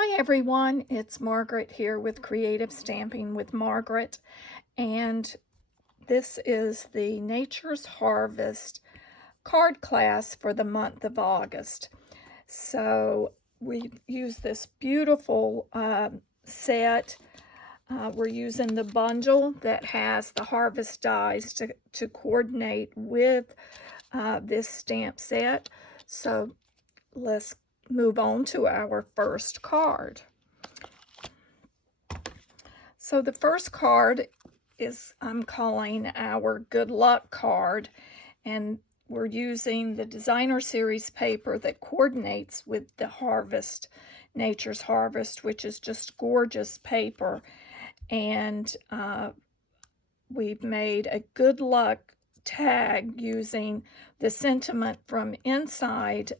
Hi everyone, it's Margaret here with Creative Stamping with Margaret, and this is the Nature's Harvest card class for the month of August. So we use this beautiful set. We're using the bundle that has the harvest dies to coordinate with this stamp set. So let's move on to our first card. So the first card is, I'm calling our good luck card, and we're using the designer series paper that coordinates with the Harvest, Nature's Harvest, which is just gorgeous paper. And we've made a good luck tag using the sentiment from inside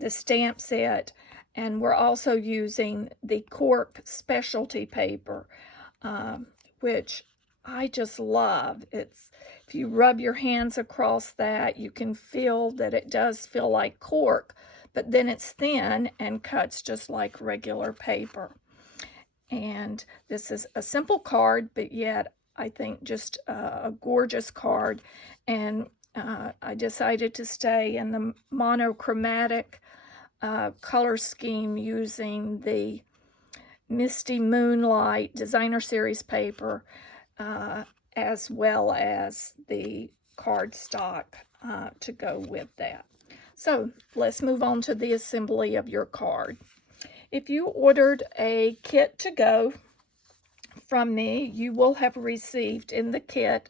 the stamp set, and we're also using the Cork Specialty Paper, which I just love. It's, if you rub your hands across that, you can feel that it does feel like cork, but then it's thin and cuts just like regular paper. And this is a simple card, but yet I think just a gorgeous card. And I decided to stay in the monochromatic color scheme using the Misty Moonlight designer series paper, as well as the cardstock to go with that. So let's move on to the assembly of your card. If you ordered a kit to go from me, you will have received in the kit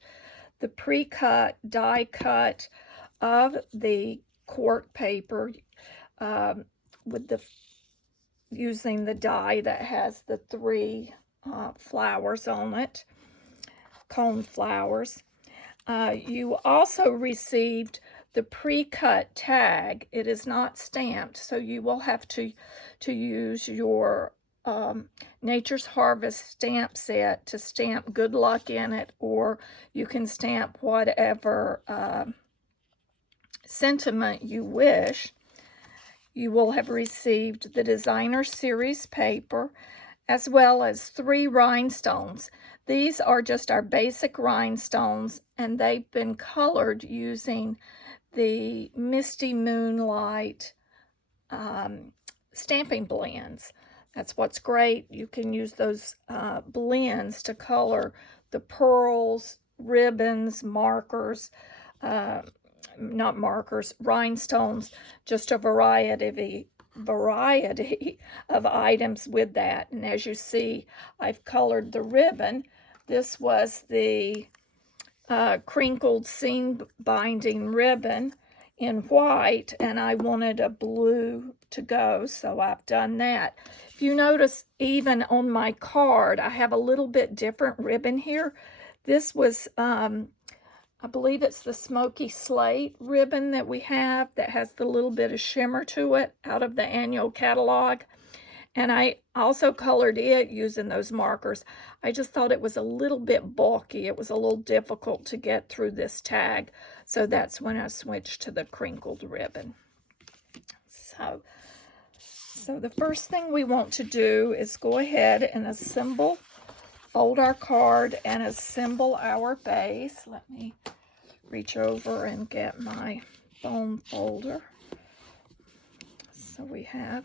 the pre-cut die cut of the cork paper with the using the die that has the three flowers on it, cone flowers. You also received the pre-cut tag. It is not stamped, so you will have to use your Nature's Harvest stamp set to stamp good luck in it, or you can stamp whatever sentiment you wish. You will have received the designer series paper, as well as 3 rhinestones. These are just our basic rhinestones, and they've been colored using the Misty Moonlight Stampin Blends. That's what's great. You can use those blends to color the pearls, ribbons, markers, not markers, rhinestones, just a variety of items with that. And as you see, I've colored the ribbon. This was the crinkled seam binding ribbon in white, and I wanted a blue to go, so I've done that. If you notice, even on my card, I have a little bit different ribbon here. This was I believe it's the Smoky Slate ribbon that we have that has the little bit of shimmer to it out of the annual catalog. And I also colored it using those markers. I just thought it was a little bit bulky. It was a little difficult to get through this tag. So that's when I switched to the crinkled ribbon. So the first thing we want to do is go ahead and assemble, fold our card and assemble our base. Let me reach over and get my foam folder. So we have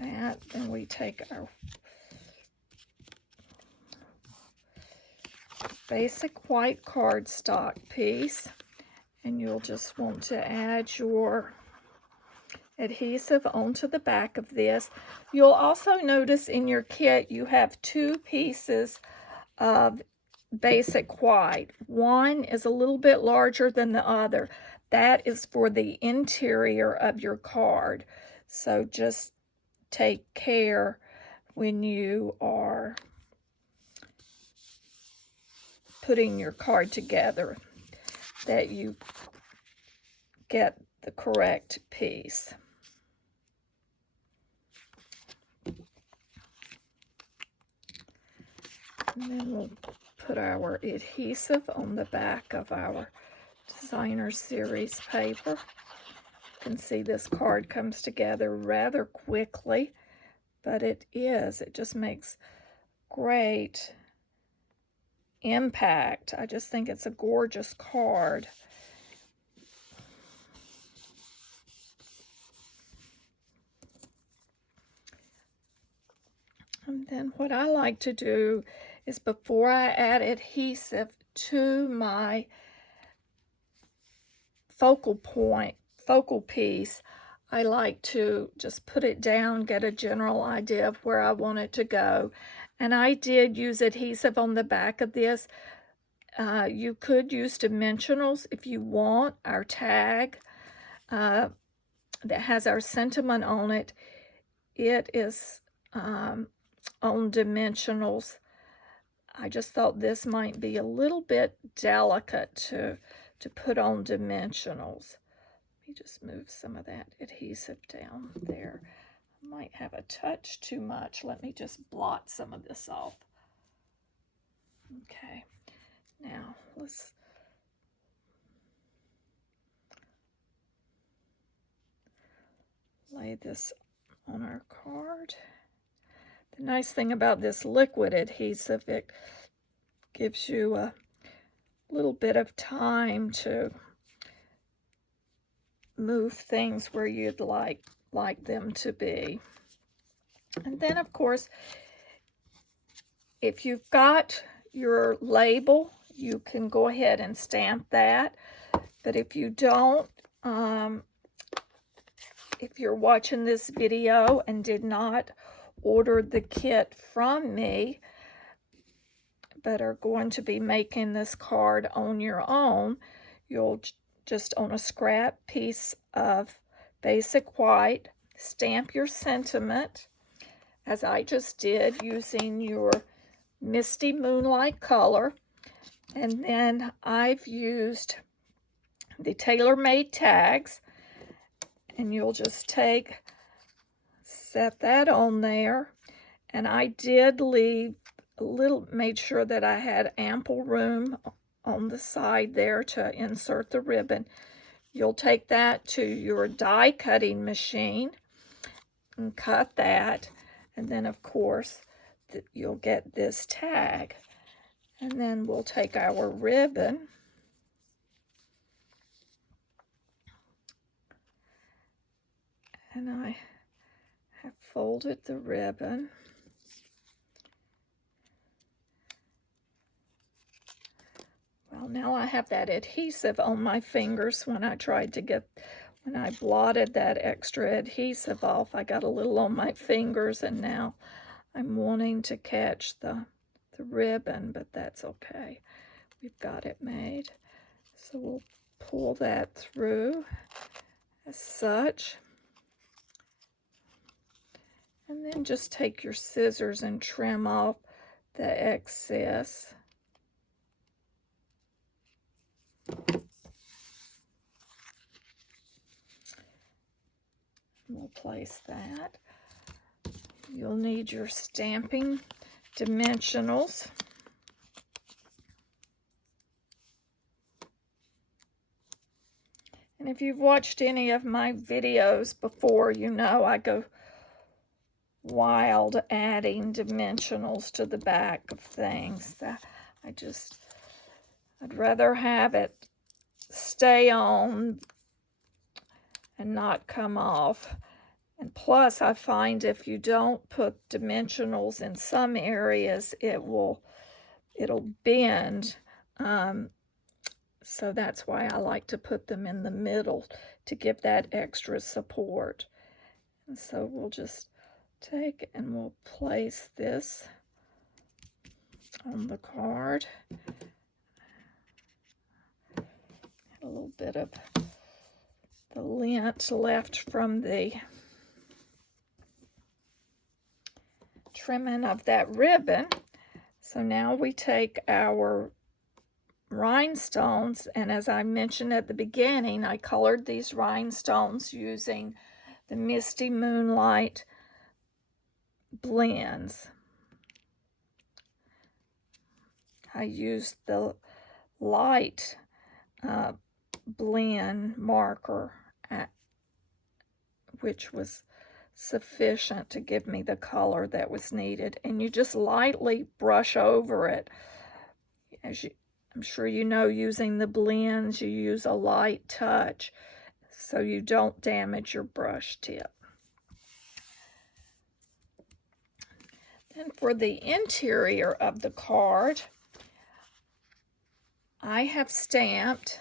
that, then we take our basic white cardstock piece, and you'll just want to add your adhesive onto the back of this. You'll also notice in your kit you have 2 pieces of basic white. One is a little bit larger than the other. That is for the interior of your card. So just take care when you are putting your card together that you get the correct piece. And then we'll put our adhesive on the back of our designer series paper. You can see this card comes together rather quickly. but it just makes great impact. I just think it's a gorgeous card. And then what I like to do is, before I add adhesive to my focal piece, I like to just put it down, get a general idea of where I want it to go. And I did use adhesive on the back of this. You could use Dimensionals if you want. Our tag that has our sentiment on it, it is on Dimensionals. I just thought this might be a little bit delicate to put on Dimensionals. Let me just move some of that adhesive down there. I might have a touch too much. Let me just blot some of this off. Okay, now let's lay this on our card. The nice thing about this liquid adhesive, it gives you a little bit of time to move things where you'd like them to be. And then, of course, if you've got your label, you can go ahead and stamp that. But if you don't, if you're watching this video and did not order the kit from me, but are going to be making this card on your own, you'll just, on a scrap piece of basic white, stamp your sentiment, as I just did, using your Misty Moonlight color. And then I've used the Tailor-made tags, and you'll just set that on there. And I did leave a little, made sure that I had ample room on the side there to insert the ribbon. You'll take that to your die cutting machine and cut that, and then of course you'll get this tag. And then we'll take our ribbon and I have folded the ribbon. Well, now I have that adhesive on my fingers. When I blotted that extra adhesive off, I got a little on my fingers, and now I'm wanting to catch the ribbon, but that's okay. We've got it made. So we'll pull that through as such. And then just take your scissors and trim off the excess. We'll place that. You'll need your Stampin Dimensionals. And if you've watched any of my videos before, you know I go wild adding dimensionals to the back of things. I'd rather have it stay on and not come off. And plus, I find if you don't put dimensionals in some areas, it'll bend. So that's why I like to put them in the middle to give that extra support. And so we'll just take and we'll place this on the card. A little bit of the lint left from the trimming of that ribbon. So now we take our rhinestones, and as I mentioned at the beginning, I colored these rhinestones using the Misty Moonlight Blends. I used the light blend marker, which was sufficient to give me the color that was needed. And you just lightly brush over it. I'm sure you know, using the blends, you use a light touch so you don't damage your brush tip. Then for the interior of the card, I have stamped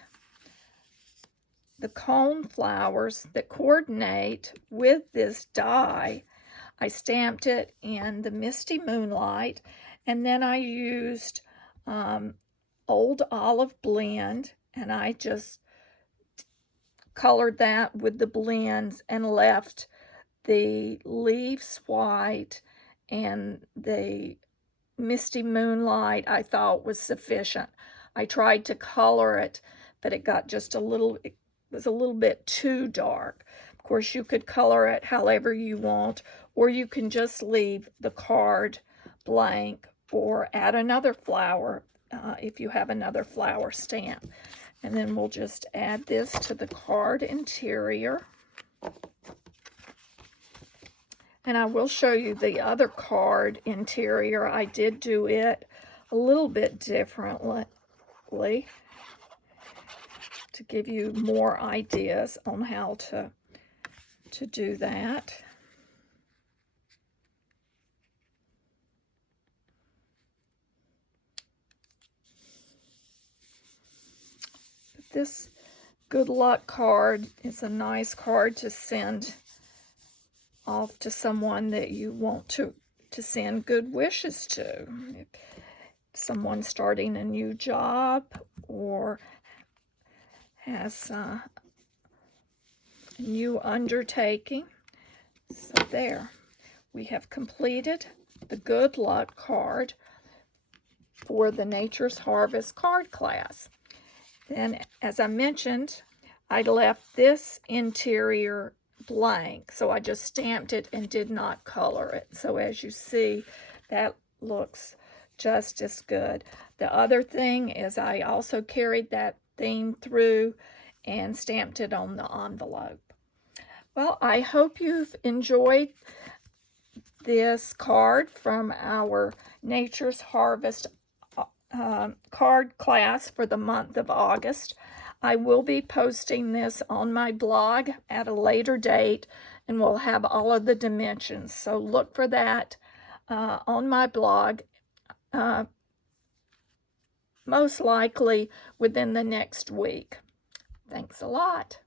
the cone flowers that coordinate with this die. I stamped it in the Misty Moonlight, and then I used Old Olive Blend, and I just colored that with the blends and left the leaves white, and the Misty Moonlight I thought was sufficient. I tried to color it, but it got just it was a little bit too dark. Of course, you could color it however you want, or you can just leave the card blank or add another flower if you have another flower stamp. And then we'll just add this to the card interior. And I will show you the other card interior. I did do it a little bit differently to give you more ideas on how to do that. But this good luck card is a nice card to send off to someone that you want to send good wishes to. If someone's starting a new job or has a new undertaking. So there, we have completed the good luck card for the Nature's Harvest card class. Then, as I mentioned, I left this interior blank, so I just stamped it and did not color it. So as you see, that looks just as good. The other thing is I also carried that theme through and stamped it on the envelope. Well, I hope you've enjoyed this card from our Nature's Harvest card class for the month of August. I will be posting this on my blog at a later date, and we'll have all of the dimensions. So look for that on my blog, most likely within the next week. Thanks a lot.